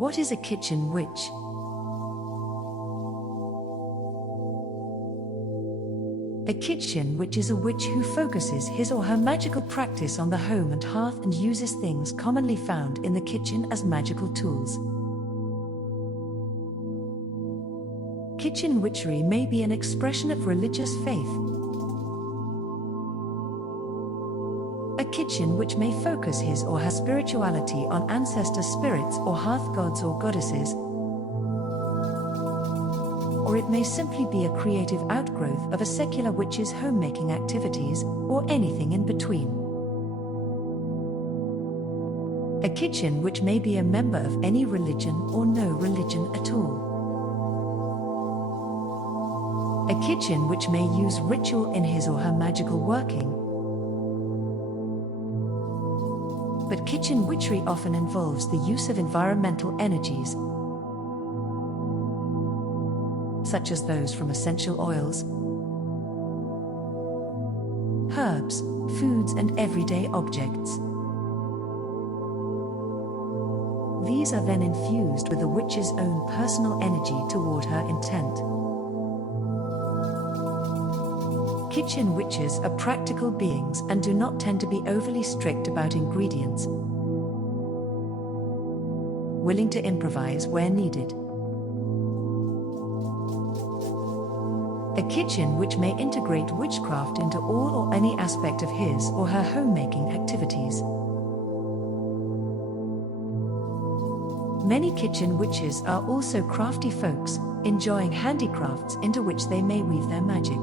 What is a kitchen witch? A kitchen witch is a witch who focuses his or her magical practice on the home and hearth and uses things commonly found in the kitchen as magical tools. Kitchen witchery may be an expression of religious faith. A kitchen witch may focus his or her spirituality on ancestor spirits or hearth gods or goddesses, or it may simply be a creative outgrowth of a secular witch's homemaking activities, or anything in between. A kitchen witch may be a member of any religion or no religion at all. A kitchen witch may use ritual in his or her magical working, but kitchen witchery often involves the use of environmental energies, such as those from essential oils, herbs, foods, and everyday objects. These are then infused with the witch's own personal energy toward her intent. Kitchen witches are practical beings and do not tend to be overly strict about ingredients, willing to improvise where needed. A kitchen witch may integrate witchcraft into all or any aspect of his or her homemaking activities. Many kitchen witches are also crafty folks, enjoying handicrafts into which they may weave their magic.